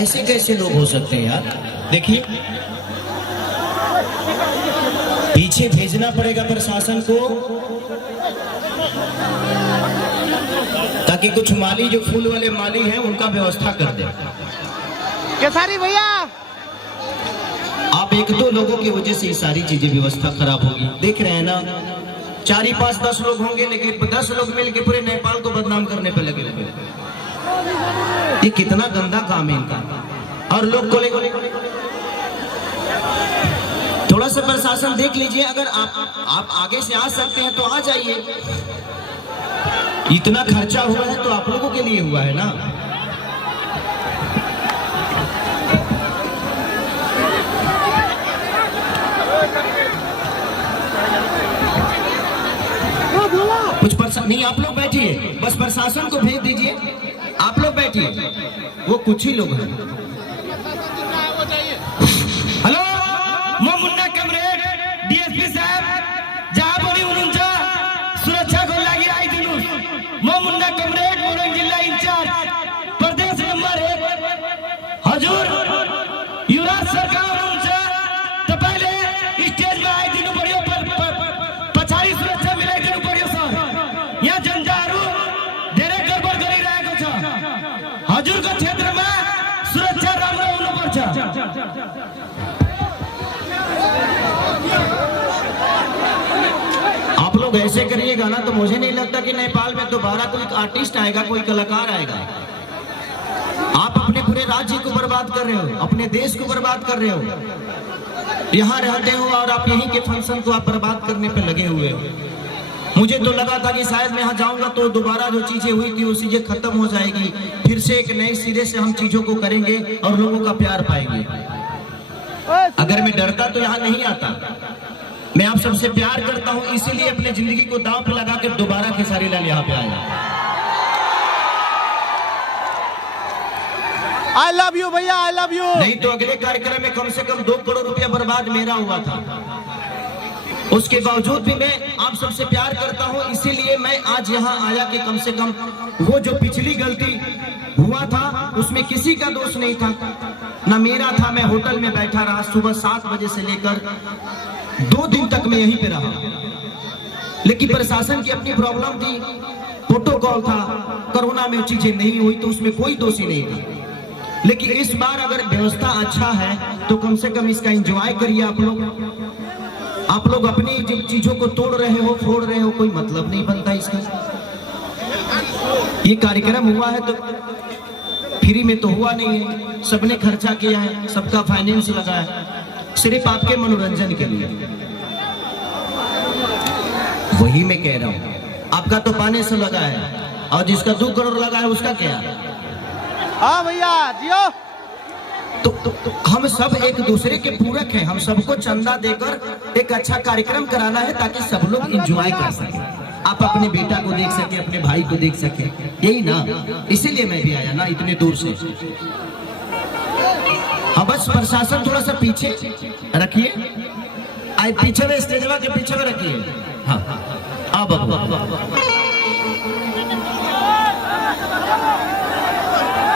ऐसे कैसे लोग हो सकते हैं यार? देखिए, पीछे भेजना पड़ेगा प्रशासन को, ताकि कुछ माली जो फूल वाले माली हैं उनका व्यवस्था कर दे। केसारी भैया, आप एक दो लोगों की वजह से ये सारी चीजें व्यवस्था खराब होगी। देख रहे हैं ना, 4 5 10 लोग होंगे, लेकिन 10 लोग मिलकर पूरे नेपाल को बदनाम करने पे लगे हुए। ये कितना गंदा काम है इनका। और लोग को थोड़ा सा प्रशासन देख लीजिए, अगर आप आगे से आ सकते हैं तो आ जाइए। इतना खर्चा हुआ है तो आप लोगों के लिए हुआ है ना। कुछ नहीं, आप लोग बैठिए, बस प्रशासन को भेज दीजिए। आप लोग बैठिए, वो कुछ ही लोग हैं। हेलो, मैं मुन्ना कमरेड डीएसपी साहब जहाँ बोली उनका सुरक्षा को लगी आई दिनों। मैं मुन्ना कमरेड मोरंग जिला इंचार्ज प्रदेश नंबर 1 हजूर युवराज सरकार उनसे तो पहले स्टेज में आए दिनों बढ़िया पछाड़ी सुरक्षा मिले दिनों बढ़िया सर। यहाँ जंजारू डेरे गड़बड़ करी रहे कुछ हजूर का क्षेत्र में सुरक्षा राम राम आप लोग ऐसे करिएगा ना तो मुझे नहीं लगता कि नेपाल में दोबारा कोई आर्टिस्ट आएगा, कोई कलाकार आएगा। आप अपने पूरे राज्य को बर्बाद कर रहे हो, अपने देश को बर्बाद कर रहे हो। यहाँ रहते हो और आप यहीं के फंक्शन को आप बर्बाद करने पे लगे हुए हो। मुझे तो लगा था कि शायद मैं यहाँ जाऊंगा तो दोबारा जो चीजें हुई थी वो चीजें खत्म हो जाएगी, फिर से एक नए सिरे से हम चीजों को करेंगे और लोगों का प्यार पाएंगे। अगर मैं डरता तो यहाँ नहीं आता। मैं आप सबसे प्यार करता हूँ, इसीलिए अपने जिंदगी को दांव पे लगा कर दोबारा खेसारी लाल यहाँ पे आया। आई लव यू भैया, आई लव यू। नहीं तो अगले कार्यक्रम में कम से कम 2 करोड़ रुपया बर्बाद मेरा हुआ था। उसके बावजूद भी मैं आप सबसे प्यार करता हूं, इसीलिए मैं आज यहाँ आया कि कम से कम वो जो पिछली गलती हुआ था उसमें किसी का दोष नहीं था, ना मेरा था। मैं होटल में बैठा रहा, सुबह 7 बजे से लेकर 2 दिन तक मैं यहीं पे रहा, लेकिन प्रशासन की अपनी प्रॉब्लम थी, प्रोटोकॉल था। कोरोना में चीजें नहीं हुई तो उसमें कोई दोषी नहीं था। लेकिन इस बार अगर व्यवस्था अच्छा है तो कम से कम इसका एंजॉय करिए आप लोग अपनी जिन चीजों को तोड़ रहे हो, फोड़ रहे हो, कोई मतलब नहीं बनता इसका। ये कार्यक्रम हुआ है तो फ्री में तो हुआ नहीं है, सबने खर्चा किया है, सबका फाइनेंस लगा है, सिर्फ आपके मनोरंजन के लिए। वही मैं कह रहा हूँ, आपका तो पाने से लगा है और जिसका 2 करोड़ लगा है उसका क्या। हाँ भैया जियो। तो हम सब एक दूसरे के पूरक हैं, हम सबको चंदा देकर एक अच्छा कार्यक्रम कराना है ताकि सब लोग एंजॉय कर सके, आप अपने बेटा को देख सके, अपने भाई को देख सके, यही ना। इसीलिए मैं भी आया ना इतने दूर से। अब बस प्रशासन थोड़ा सा पीछे रखिए, पीछे में स्टेजवा के पीछे में रखिए। हाँ अब